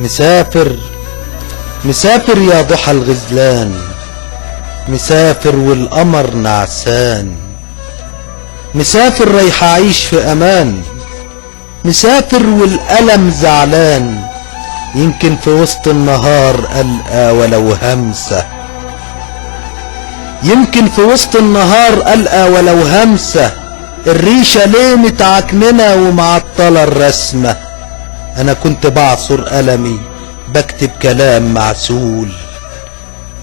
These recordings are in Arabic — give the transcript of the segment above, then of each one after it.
مسافر مسافر يا ضحى الغزلان، مسافر والقمر نعسان، مسافر رايح اعيش في امان، مسافر والألم زعلان، يمكن في وسط النهار ألقى ولو همسة، يمكن في وسط النهار ألقى ولو همسة، الريشة ليه متعكننة ومعطلة الرسمة، أنا كنت بعصر قلمي بكتب كلام معسول،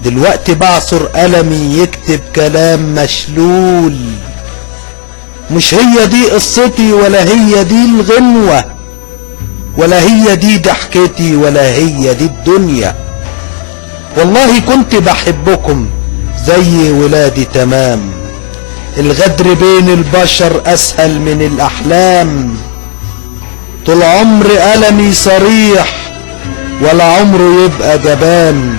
دلوقتي بعصر قلمي يكتب كلام مشلول، مش هي دي قصتي ولا هي دي الغنوة، ولا هي دي ضحكتي ولا هي دي الدنيا، والله كنت بحبكم زي ولادي تمام، الغدر بين البشر أسهل من الأحلام، طول عمر قلمي صريح ولا عمره يبقى جبان،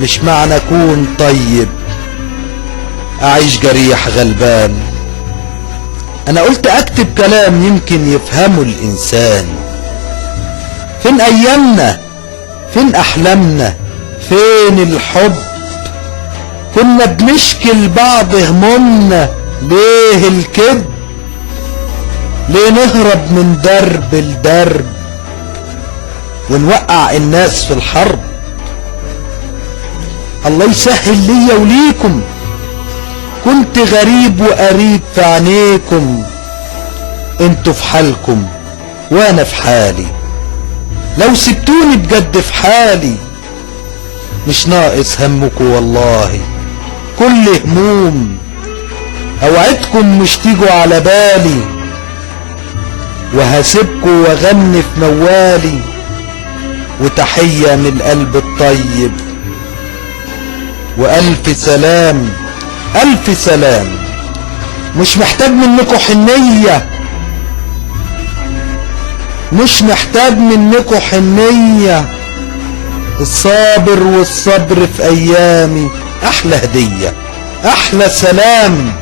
مش معنى أكون طيب أعيش جريح غلبان، أنا قلت أكتب كلام يمكن يفهمه الإنسان، فين أيامنا فين أحلامنا فين الحب، كنا بنشكي لبعض همومنا ليه الكذب، ليه نهرب من درب لدرب ونوقع الناس في الحرب، الله يسهل ليا وليكم، كنت غريب وقريب في عينيكم، انتوا في حالكم وانا في حالي، لو سبتوني بجد في حالي، مش ناقص همكم والله كل هموم، اوعدكم مش تيجوا على بالي، وهسيبكوا واغني في موالي، وتحية من القلب الطيب، وألف سلام ألف سلام، مش محتاج منكم حنية، مش محتاج منكم حنية، الصابر والصبر في أيامي أحلى هدية، أحلى سلام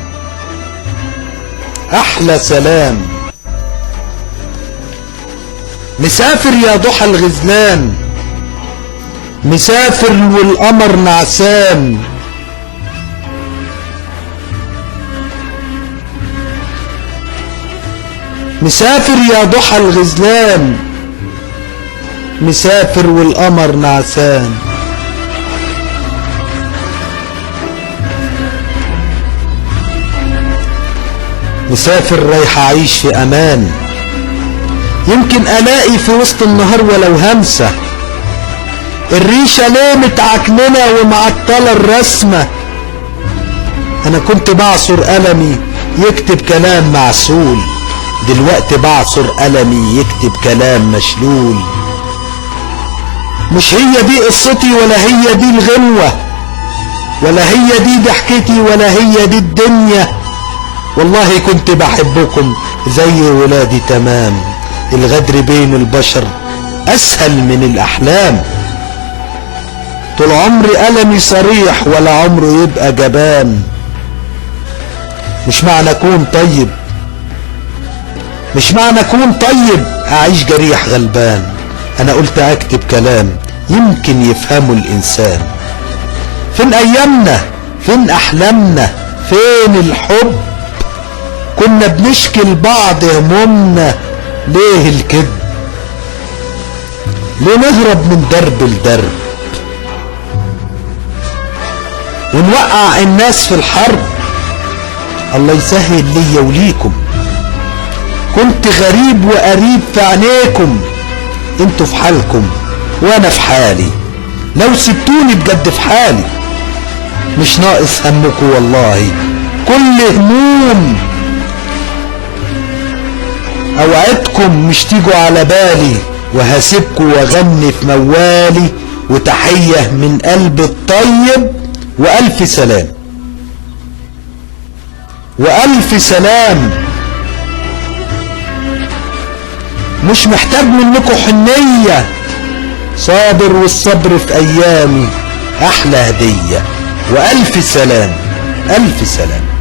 أحلى سلام، مسافر يا ضحى الغزلان، مسافر والقمر نعسان، مسافر يا ضحى الغزلان، مسافر والقمر نعسان، مسافر رايح اعيش في امان، يمكن الاقي في وسط النهار ولو همسة، الريشة ليه متعكننة ومعطلة الرسمة، انا كنت بعصر قلمي يكتب كلام معسول، دلوقتي بعصر قلمي يكتب كلام مشلول، مش هي دي قصتي ولا هي دي الغنوة، ولا هي دي ضحكتي ولا هي دي الدنيا، والله كنت بحبكم زي ولادي تمام، الغدر بين البشر أسهل من الأحلام، طول عمري قلمي صريح ولا عمره يبقى جبان، مش معنى أكون طيب مش معنى أكون طيب أعيش جريح غلبان، أنا قلت أكتب كلام يمكن يفهمه الإنسان، فين أيامنا فين أحلامنا فين الحب، كنا بنشكي لبعض همومنا ليه الكذب، ليه نهرب من درب لدرب ونوقع الناس في الحرب، الله يسهل ليا وليكم، كنت غريب وقريب في عينيكم، انتوا في حالكم وانا في حالي، لو سبتوني بجد في حالي، مش ناقص همكم والله كل هموم، اوعدكم مش تيجوا على بالي، وهسيبكوا واغني في موالي، وتحية من قلب الطيب، وألف سلام وألف سلام، مش محتاج منكم حنية، صابر والصبر في أيامي أحلى هدية، وألف سلام ألف سلام.